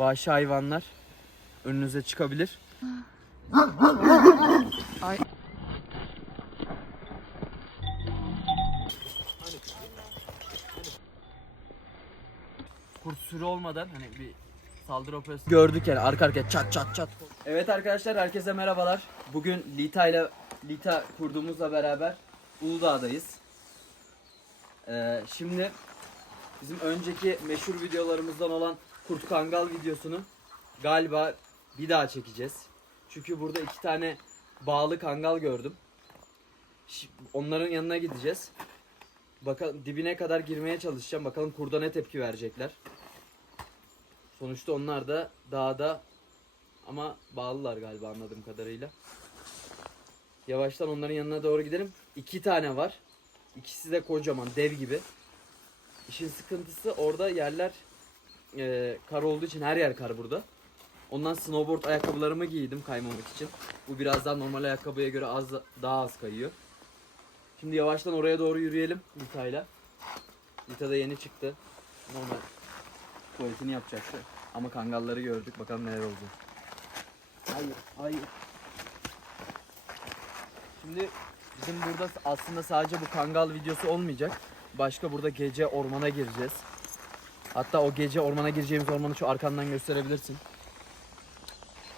vahşi hayvanlar önünüze çıkabilir. Ay. Kurt sürü olmadan hani bir saldırı operasyonu gördük yani arka arkaya çat çat çat. Evet arkadaşlar herkese merhabalar. Bugün Lita ile Lita kurdumuzla beraber Uludağ'dayız. Ee, şimdi bizim önceki meşhur videolarımızdan olan Kurt Kangal videosunu galiba bir daha çekeceğiz. Çünkü burada iki tane bağlı kangal gördüm. Onların yanına gideceğiz. Bakalım dibine kadar girmeye çalışacağım. Bakalım kurda ne tepki verecekler. Sonuçta onlar da dağda ama bağlılar galiba anladığım kadarıyla. Yavaştan onların yanına doğru gidelim. İki tane var. İkisi de kocaman dev gibi. İşin sıkıntısı orada yerler e, kar olduğu için her yer kar burada. Ondan snowboard ayakkabılarımı giydim kaymamak için. Bu biraz daha normal ayakkabıya göre az daha az kayıyor. Şimdi yavaştan oraya doğru yürüyelim Lita'yla. Lita da yeni çıktı. Normal tuvaletini yapacaktı. Ama kangalları gördük. Bakalım neler olacak. Hayır, hayır. Şimdi bizim burada aslında sadece bu kangal videosu olmayacak. Başka burada gece ormana gireceğiz. Hatta o gece ormana gireceğimiz ormanı şu arkandan gösterebilirsin.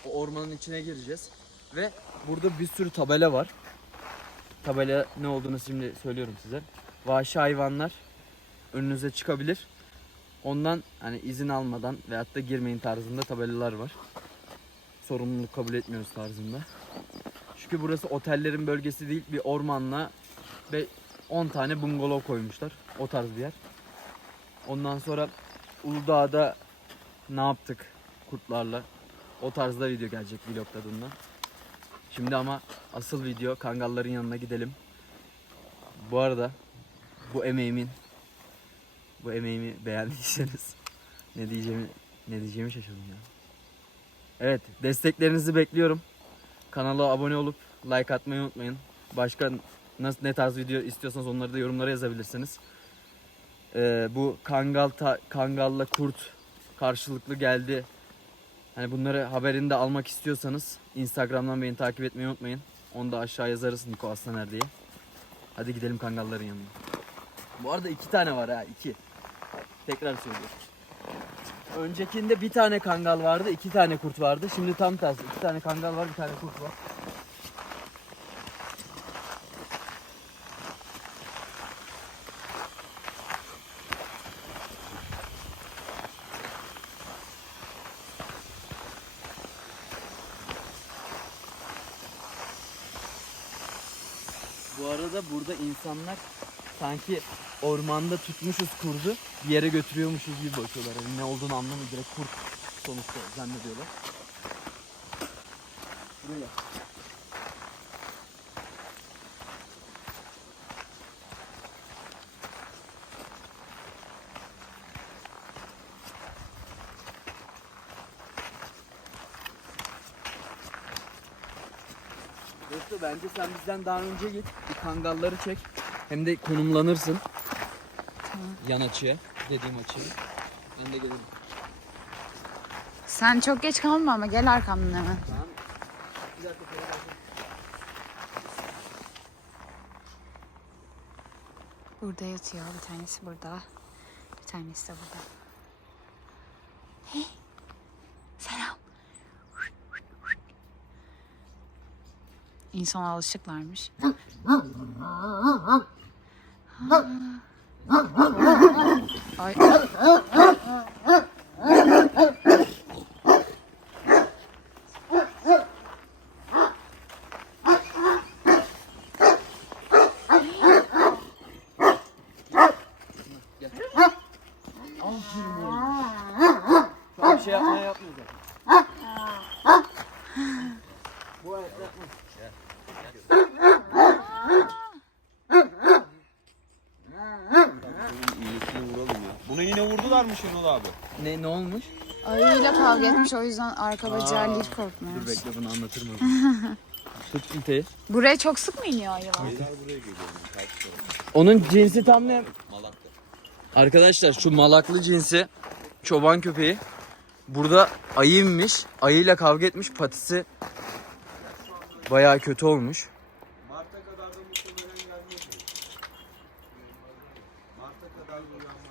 O ormanın içine gireceğiz. Ve burada bir sürü tabela var. Tabela ne olduğunu şimdi söylüyorum size. Vahşi hayvanlar önünüze çıkabilir. Ondan hani izin almadan veyahut da girmeyin tarzında tabelalar var. Sorumluluk kabul etmiyoruz tarzında. Çünkü burası otellerin bölgesi değil bir ormanla ve 10 tane bungalov koymuşlar. O tarz bir yer. Ondan sonra Uludağ'da ne yaptık kurtlarla? O tarzda video gelecek vlog tadında. Şimdi ama asıl video kangalların yanına gidelim. Bu arada bu emeğimin bu emeğimi beğendiyseniz ne diyeceğimi ne diyeceğimi şaşırdım ya. Evet, desteklerinizi bekliyorum. Kanala abone olup like atmayı unutmayın. Başka nasıl ne tarz video istiyorsanız onları da yorumlara yazabilirsiniz. Ee, bu kangal ta- kangalla kurt karşılıklı geldi. Hani bunları haberini de almak istiyorsanız Instagram'dan beni takip etmeyi unutmayın. Onu da aşağı yazarız Niko Aslaner diye. Hadi gidelim kangalların yanına. Bu arada iki tane var ha iki. Tekrar söylüyorum. Öncekinde bir tane kangal vardı, iki tane kurt vardı. Şimdi tam tersi. iki tane kangal var, bir tane kurt var. Bu arada burada insanlar sanki ormanda tutmuşuz kurdu bir yere götürüyormuşuz gibi bakıyorlar. Yani ne olduğunu anlamıyor direkt kurt sonuçta zannediyorlar. Buraya. Dostu bence sen bizden daha önce git. Bir kangalları çek. Hem de konumlanırsın. Yan açıya. Dediğim açıya. Ben de gelirim. Sen çok geç kalma ama gel arkamdan hemen. Tamam. Bir dakika bakayım. Burada yatıyor. Bir tanesi burada. Bir tanesi de burada. İnsana alışıklarmış. Ay. Aferin oğlum. Şu an bir şey yapmaya yapmıyor zaten. Bu hayatta yapmaz. İyisini vuralım ya. Bunu yine vurdular mı Şenol abi? Ne, ne olmuş? Ayıyla kavga etmiş o yüzden arka bacağı lir Dur korkmuş. bekle bunu anlatırım o Tut ülteyi. Buraya çok sık mı iniyor ayılar? Ayılar buraya geliyor. Onun cinsi tam ne? Malak'ta. Arkadaşlar şu malaklı cinsi çoban köpeği. Burada ayıymış. Ayıyla kavga etmiş. Patisi bayağı kötü olmuş.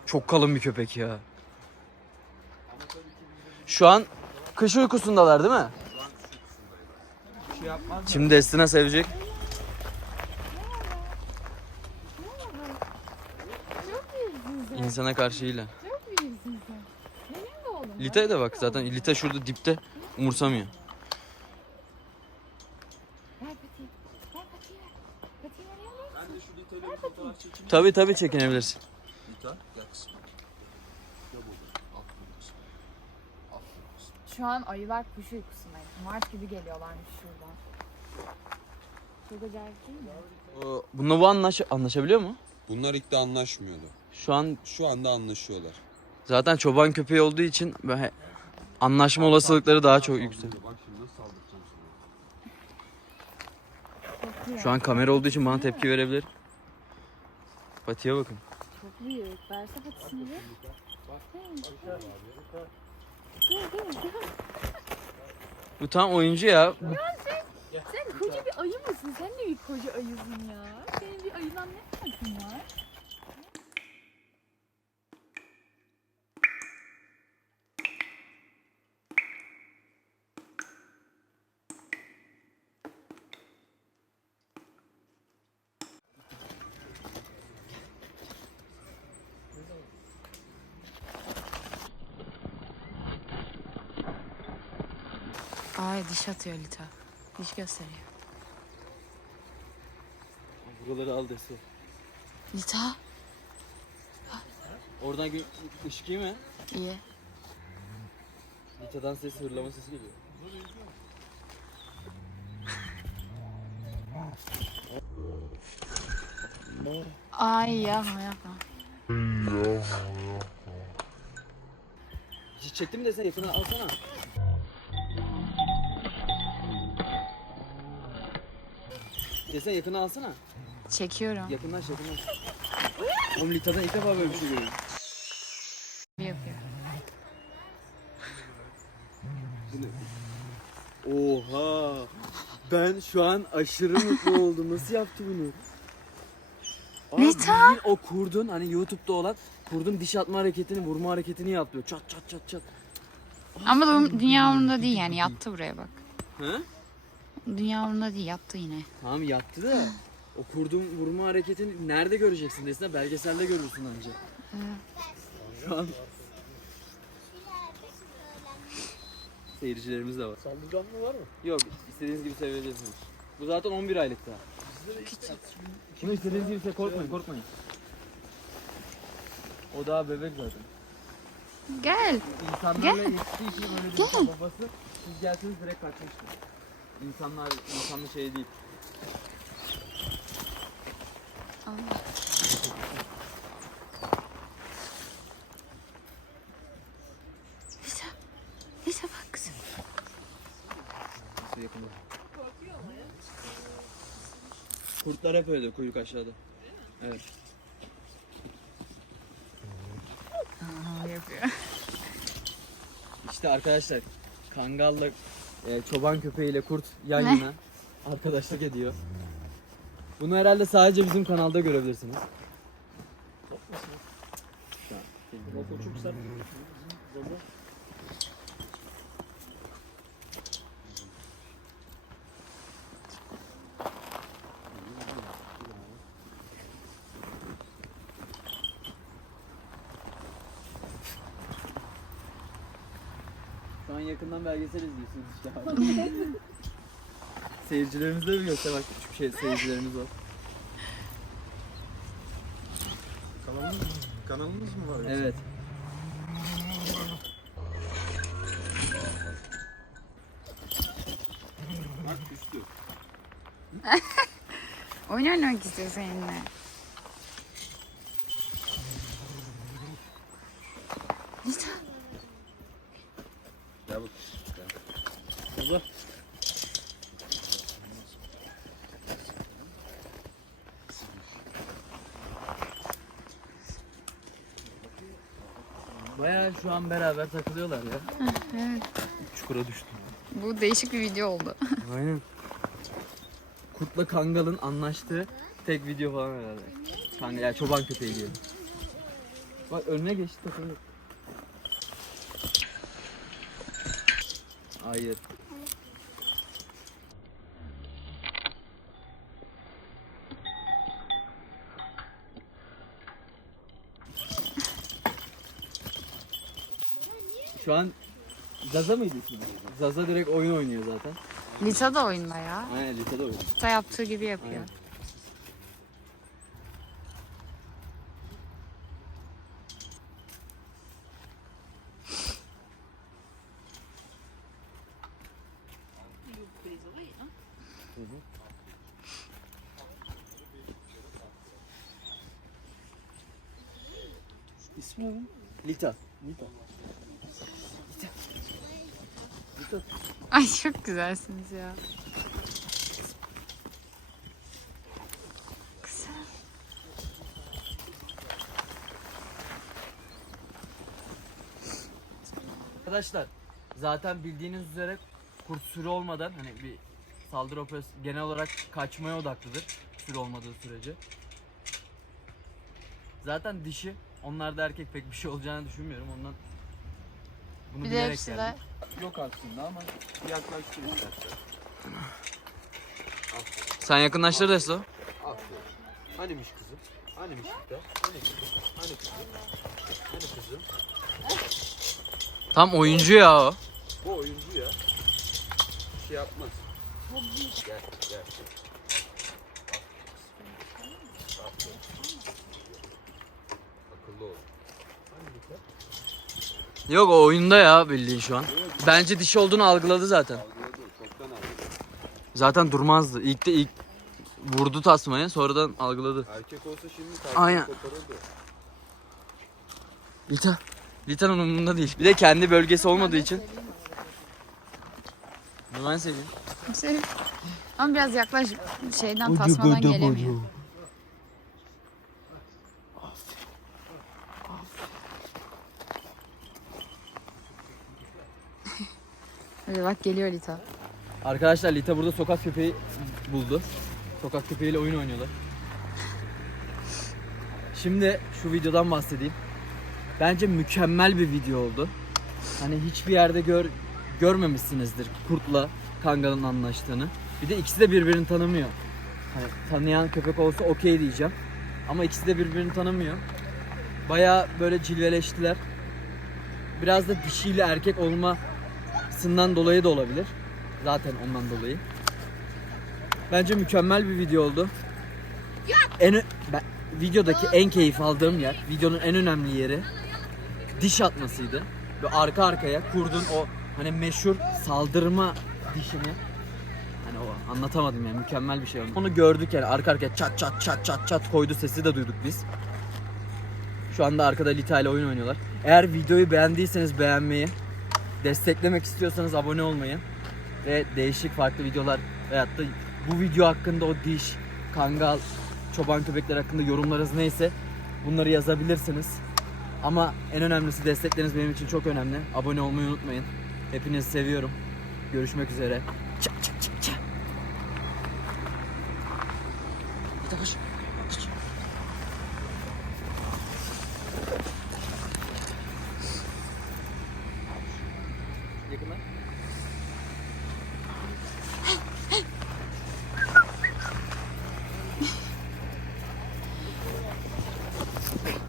Çok kalın bir köpek ya. Şu an kış uykusundalar değil mi? Şimdi Destina sevecek. İnsana karşı oğlum. Lita'ya da bak zaten. Lita şurada dipte umursamıyor. Ver patiyi. Ver patiyi ver. Patiyi veriyor musun? Ben de şu detaylı bir fotoğraf çekeyim. Tabi tabi çekinebilirsin. Lita gel kızım. Gel burada. Aferin kızım. Aferin kızım. Şu an ayılar kuş uykusundayız. Mart gibi geliyorlarmış şuradan. Çok acayip değil mi? Bununla bu anlaş anlaşabiliyor mu? Bunlar ilk de anlaşmıyordu. Şu an Şu anda anlaşıyorlar. zaten çoban köpeği olduğu için böyle anlaşma olasılıkları daha çok yüksek. Bak şimdi nasıl saldıracağım sana. Çok büyük. Şu an kamera olduğu için bana tepki verebilir. Patiye bakın. Çok büyük. Verse patisini bir. Bu tam oyuncu ya. Bu- Sen koca bir ayı mısın? Sen de bir koca ayısın ya. Senin bir ayıdan ne farkın var? Ay diş atıyor Lita. Diş gösteriyor. Buraları al desi. Lita. Oradan gö- ışık iyi mi? İyi. Lita'dan ses hırlama sesi geliyor. Ay yapma yapma. Hiç çektim de sen yakına alsana. Desen yakına alsana. Çekiyorum. Yakınlaş yakınlaş. Oğlum Lita'dan ilk defa böyle bir şey görüyorum. Yapıyor. Oha! Ben şu an aşırı mutlu oldum. Nasıl yaptı bunu? Lita! bildiğin O kurdun hani YouTube'da olan kurdun diş atma hareketini, vurma hareketini yapıyor. Çat çat çat çat. Ama da dünya umurunda değil yani yattı buraya bak. He? Dünya umurunda değil yattı yine. Tamam yattı da o kurdun vurma hareketini nerede göreceksin desene belgeselde görürsün anca. Şu an seyircilerimiz de var. Saldırganlığı var mı? Yok istediğiniz gibi sevebilirsiniz. Bu zaten 11 aylık daha. Bunu istediğiniz gibi sev korkmayın korkmayın. O daha bebek zaten. Gel. İnsanlarla yetiştiği için öyle bir şey babası. Siz gelseniz direkt kaçmıştır. İnsanlar insanlı şey değil. Lisa. Lisa bak kızım. Su yakında. Kurtlar hep öyle kuyruk aşağıda. Evet. Aa, yapıyor. İşte arkadaşlar Kangal'la e, çoban köpeğiyle kurt yan yana arkadaşlık ediyor. Bunu herhalde sadece bizim kanalda görebilirsiniz. An. Motor çok sert. Zobo. Şu an yakından belgesel izliyorsunuz işte abi. Seyircilerimiz de bir göster bak küçük şey seyircilerimiz var. Kanalınız, kanalınız mı var? Evet. Bak üstü. Oyun oynamak istiyor seninle. Gel bak. Baba. Bayağı şu an beraber takılıyorlar ya. Evet. Çukura düştüm. Bu değişik bir video oldu. Aynen. Kurtla Kangal'ın anlaştığı tek video falan herhalde. Kangal, yani çoban köpeği diyelim. Bak önüne geçti takılıyor. Hayır. Şu an Zaza mıydı ismi? Zaza direkt oyun oynuyor zaten. Lisa da oyunda ya. Aynen Lisa'da oynuyor. Lisa yaptığı gibi yapıyor. Aynen. İsmi ne? Lita. Lita. Lita. Ay çok güzelsiniz ya. Güzel. Arkadaşlar zaten bildiğiniz üzere kurt sürü olmadan hani bir saldırı operasyonu genel olarak kaçmaya odaklıdır sürü olmadığı sürece. Zaten dişi onlarda erkek pek bir şey olacağını düşünmüyorum ondan bunu Bir de bilerek hepsi de geldim. Yok aslında ama yaklaştı istersen. Sen yakınlaştır Desto. Aferin. Hanimiş kızım? Hanimiş? Hani kızım? Hani kızım? Hani kızım? Tam oyuncu ya o. Bu oyuncu ya. Bir şey yapmaz. Gel gel. Aferin. Akıllı ol. Hani Lita? Yok o oyunda ya bildiğin şu an. Bence dişi olduğunu algıladı zaten. Zaten durmazdı. İlk de ilk vurdu tasmayı sonradan algıladı. Erkek olsa şimdi Aynen. koparırdı. Lita. Lita'nın umurunda değil. Bir de kendi bölgesi olmadığı için. Ben seveyim. Şey- Ama biraz yaklaş şeyden tasmadan gelemiyor. Hadi bak geliyor Lita. Arkadaşlar Lita burada sokak köpeği buldu. Sokak köpeğiyle oyun oynuyorlar. Şimdi şu videodan bahsedeyim. Bence mükemmel bir video oldu. Hani hiçbir yerde gör görmemişsinizdir kurtla kangalın anlaştığını. Bir de ikisi de birbirini tanımıyor. Hani tanıyan köpek olsa okey diyeceğim. Ama ikisi de birbirini tanımıyor. Baya böyle cilveleştiler. Biraz da dişiyle erkek olmasından dolayı da olabilir. Zaten ondan dolayı. Bence mükemmel bir video oldu. En ben, videodaki en keyif aldığım yer, videonun en önemli yeri diş atmasıydı. Ve arka arkaya kurdun o hani meşhur saldırma dişini hani o anlatamadım yani mükemmel bir şey oldu. Onu gördük yani arka arkaya çat çat çat çat çat koydu sesi de duyduk biz. Şu anda arkada Lita ile oyun oynuyorlar. Eğer videoyu beğendiyseniz beğenmeyi, desteklemek istiyorsanız abone olmayı ve değişik farklı videolar veyahut da bu video hakkında o diş, kangal, çoban köpekler hakkında yorumlarınız neyse bunları yazabilirsiniz. Ama en önemlisi destekleriniz benim için çok önemli. Abone olmayı unutmayın. Hepinizi seviyorum. Görüşmek üzere. Çak çak.